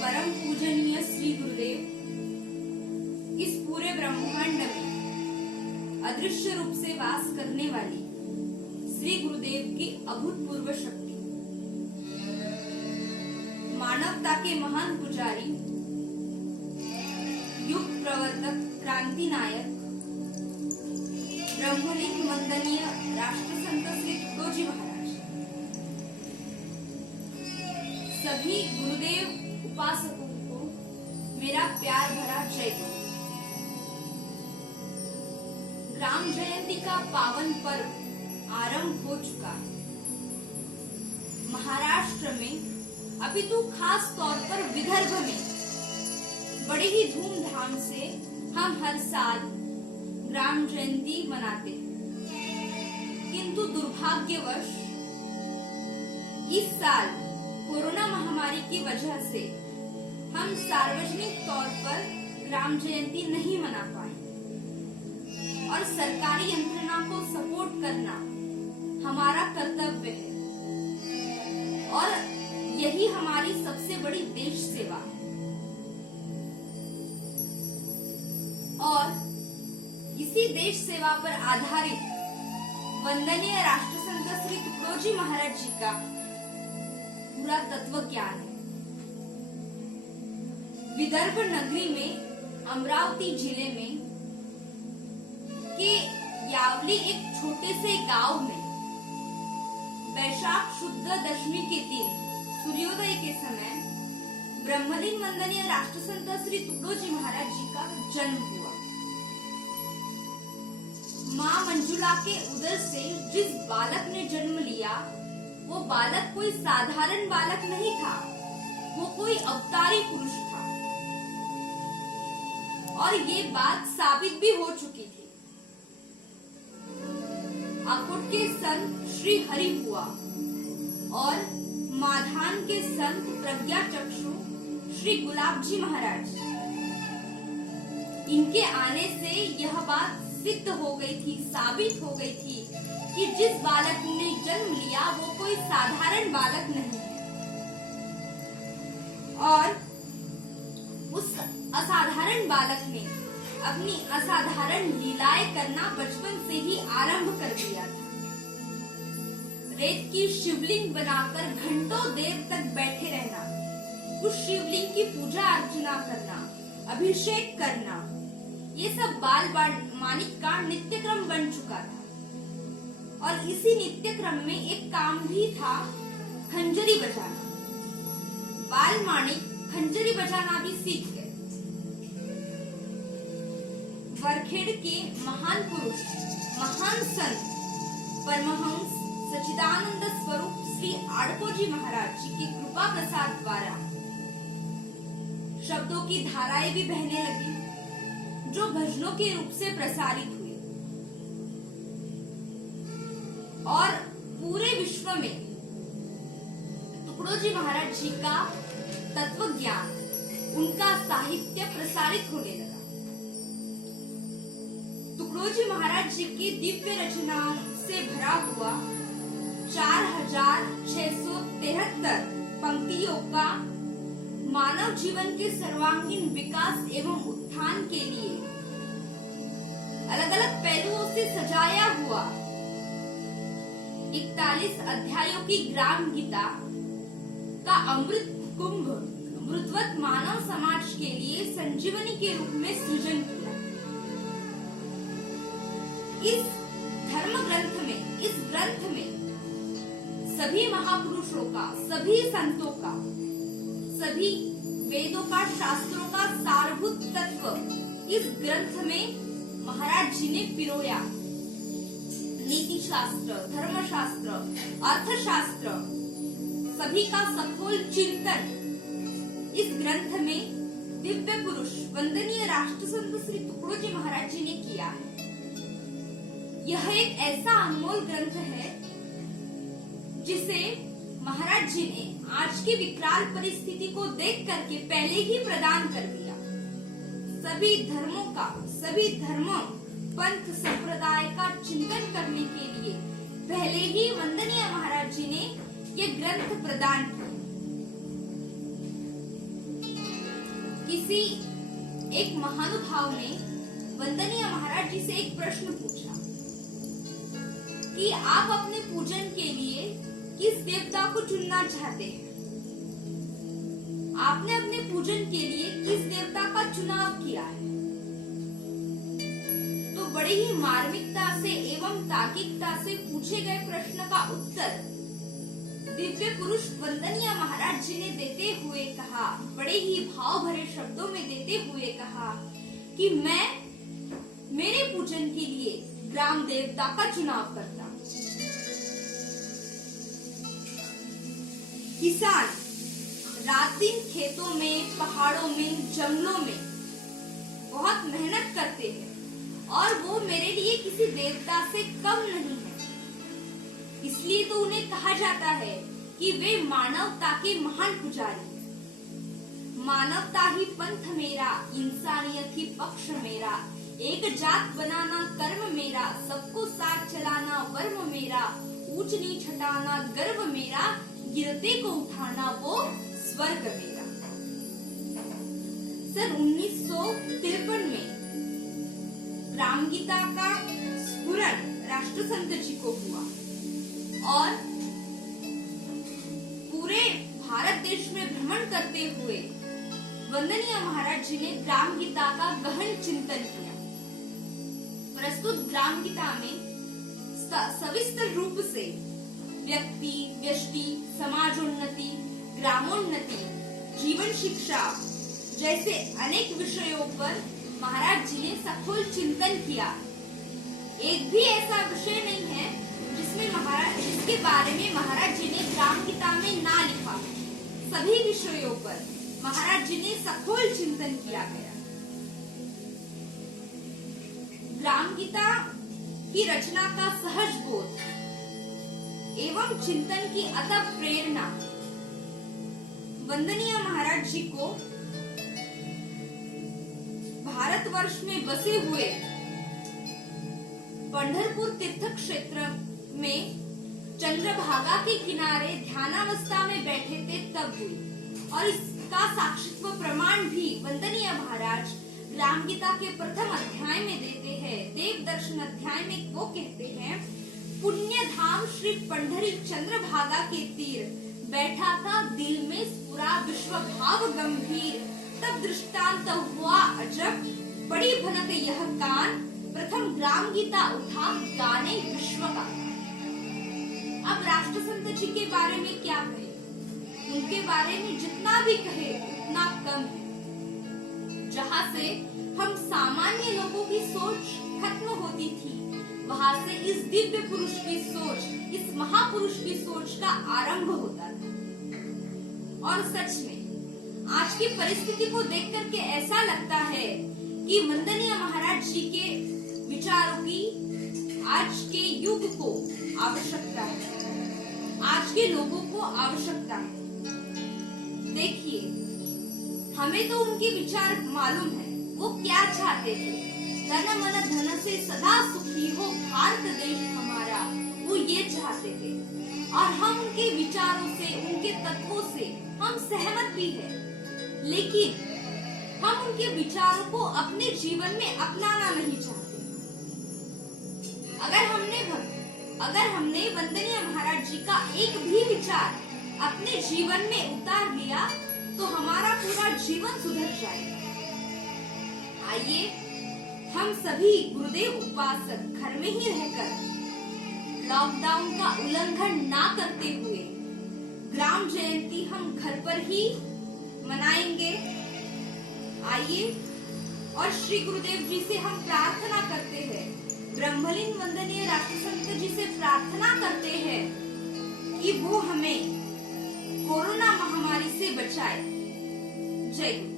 परम पूजनीय श्री गुरुदेव इस पूरे ब्रह्मांड में अदृश्य रूप से वास करने वाली श्री गुरुदेव की अभूतपूर्व शक्ति, मानवता के महान पुजारी, युग प्रवर्तक, क्रांति नायक, ब्रह्मलिंग वंदनीय राष्ट्रसंत श्री तुकडोजी महाराज, सभी गुरुदेव उपासकों को मेरा प्यार भरा जय गुरु। ग्राम जयंती का पावन पर्व आरंभ हो चुका है। महाराष्ट्र में अपितु खास तौर पर विदर्भ में बड़े ही धूमधाम से हम हर साल ग्राम जयंती मनाते हैं, किंतु दुर्भाग्यवश इस साल कोरोना महामारी की वजह से हम सार्वजनिक तौर पर ग्राम जयंती नहीं मना पाए और सरकारी यंत्रणा को सपोर्ट करना हमारा कर्तव्य है और यही हमारी सबसे बड़ी देश सेवा है। और इसी देश सेवा पर आधारित वंदनीय राष्ट्रसंत श्री तुकडोजी महाराज जी का पूरा तत्व ज्ञान है। विदर्भ नगरी में अमरावती जिले में के यावली एक छोटे से गांव में वैशाख शुद्ध दशमी के दिन सूर्योदय के समय ब्रह्मलिंग वंदनीय राष्ट्रसंत श्री तुकडोजी महाराज जी का जन्म हुआ। माँ मंजुला के उदर से जिस बालक ने जन्म लिया वो बालक कोई साधारण बालक नहीं था, वो कोई अवतारी पुरुष था और ये बात साबित भी हो चुकी थी। आकोट के संत श्री हरि बुआ और माधान के संत प्रज्ञा चक्षु श्री गुलाब जी महाराज, इनके आने से यह बात सिद्ध हो गई थी, साबित हो गई थी कि जिस बालक ने जन्म लिया वो कोई साधारण बालक नहीं है और उस असाधारण बालक ने अपनी असाधारण लीलाएं करना बचपन से ही आरंभ कर दिया था। रेत की शिवलिंग बनाकर घंटों देर तक बैठे रहना, उस शिवलिंग की पूजा अर्चना करना, अभिषेक करना, ये सब बाल माणिक का नित्य क्रम बन चुका था। और इसी नित्य क्रम में एक काम भी था, खंजरी बजाना। बाल माणिक खंजरी बजाना भी सीख गए। वरखेड़ के महान पुरुष, महान संत परमहंस सच्चिदानंद स्वरूप श्री आडकोजी महाराज जी की कृपा प्रसाद द्वारा शब्दों की धाराएं भी बहने लगी, जो भजनों के रूप से प्रसारित हुई और पूरे विश्व में तुकडोजी महाराज जी का तत्व ज्ञान, उनका साहित्य प्रसारित होने लगा। तुकडोजी महाराज जी की दिव्य रचना से भरा हुआ 4673 पंक्तियों का मानव जीवन के सर्वांगीण विकास एवं उत्थान के लिए अलग अलग पहलुओं से सजाया हुआ 41 अध्यायों की ग्राम गीता का अमृत कुंभ अमृतवत मानव समाज के लिए संजीवनी के रूप में सृजन किया। इस धर्म ग्रंथ में, इस ग्रंथ में सभी महापुरुषों का, सभी संतों का, सभी वेदों का, शास्त्रों का सारभूत तत्व इस ग्रंथ में महाराज जी ने पिरोया। नीति शास्त्र, धर्मशास्त्र, अर्थशास्त्र, सभी का सखोल चिंतन इस ग्रंथ में दिव्य पुरुष वंदनीय राष्ट्रसंत श्री तुकडोजी महाराज जी ने किया है। यह एक ऐसा अनमोल ग्रंथ है जिसे महाराज जी ने आज की विकराल परिस्थिति को देख करके पहले ही प्रदान कर दिया। सभी धर्मों का, सभी धर्मों, पंथ, संप्रदाय का चिंतन करने के लिए पहले ही वंदनीय महाराज जी ने ये ग्रंथ प्रदान किए। किसी एक महानुभाव ने वंदनीय महाराज जी से एक प्रश्न पूछा कि आप अपने पूजन के लिए किस देवता को चुनना चाहते हैं? आपने अपने पूजन के लिए किस देवता का चुनाव किया है? तो बड़े ही मार्मिकता से एवं तार्किकता से पूछे गए प्रश्न का उत्तर दिव्य पुरुष वंदनीय महाराज जी ने देते हुए कहा, बड़े ही भाव भरे शब्दों में देते हुए कहा कि मैं मेरे पूजन के लिए ग्राम देवता का चुनाव करता हूँ। किसान रात दिन खेतों में, पहाड़ों में, जंगलों में बहुत मेहनत करते हैं और वो मेरे लिए किसी देवता से कम नहीं है। इसलिए तो उन्हें कहा जाता है कि वे मानवता के महान पुजारी हैं। मानवता ही पंथ मेरा, इंसानियत ही पक्ष मेरा, एक जात बनाना कर्म मेरा, सबको साथ चलाना वर्म मेरा, ऊंच नीच हटाना गर्व मेरा, गिरते को उठाना वो स्वर्ग मेरा। सन 1953 में राम गीता का स्फुरन राष्ट्रसंत जी को हुआ और पूरे भारत देश में भ्रमण करते हुए वंदनीय महाराज जी ने ग्राम गीता का गहन चिंतन किया। प्रस्तुत ग्राम गीता में सविस्तर रूप से व्यक्ति, व्यष्टि, समाजोन्नति, ग्रामोन्नति, जीवन शिक्षा जैसे अनेक विषयों पर महाराज जी ने सखोल चिंतन किया। एक भी ऐसा विषय नहीं है जिसके बारे में महाराज जी ने ग्राम गीता में ना लिखा। सभी विषयों पर महाराज जी ने सखोल चिंतन किया गया। ग्राम गीता की रचना का सहज बोध एवं चिंतन की अतः प्रेरणा वंदनीय महाराज जी को भारतवर्ष में बसे हुए पंढरपुर तीर्थ क्षेत्र में चंद्रभागा के किनारे ध्यानावस्था में बैठे थे तब हुई। और इसका साक्षित्व प्रमाण भी वंदनीय महाराज ग्राम गीता के प्रथम अध्याय में देते हैं। देव दर्शन अध्याय में वो कहते हैं, पुण्य धाम श्री पंढरी चंद्रभागा के तीर, बैठा था दिल में स्फुरा विश्व भाव गंभीर, तब दृष्टांत हुआ अजब, बड़ी भनक यह कान, प्रथम ग्राम गीता उठा गाने विश्व का। अब राष्ट्रसंत जी के बारे में क्या कहे? उनके बारे में जितना भी कहे उतना कम है। जहाँ से हम सामान्य लोगों की सोच खत्म होती थी, वहाँ से इस दिव्य पुरुष की सोच, इस महापुरुष की सोच का आरंभ होता था। और सच में आज की परिस्थिति को देख करके ऐसा लगता है कि वंदनीय महाराज जी के विचारों की आज के युग को आवश्यकता है, आज के लोगों को आवश्यकता है। देखिए, हमें तो उनके विचार मालूम है, वो क्या चाहते थे। तन मन धन से सदा सुखी हो भारत देश हमारा, वो ये चाहते थे। और हम उनके विचारों से, उनके तत्वों से हम सहमत भी हैं, लेकिन हम उनके विचारों को अपने जीवन में अपनाना नहीं चाहते। अगर हमने वंदनीय महाराज जी का एक भी विचार अपने जीवन में उतार लिया तो हमारा पूरा जीवन सुधर जाएगा। आइए हम सभी गुरुदेव उपासक घर में ही रहकर लॉकडाउन का उल्लंघन ना करते हुए ग्राम जयंती हम घर पर ही मनाएंगे। आइए और श्री गुरुदेव जी से हम प्रार्थना करते हैं, ब्रह्मलीन वंदनीय राष्ट्रसंत जी से प्रार्थना करते हैं कि वो हमें कोरोना महामारी से बचाए। जय गुरु।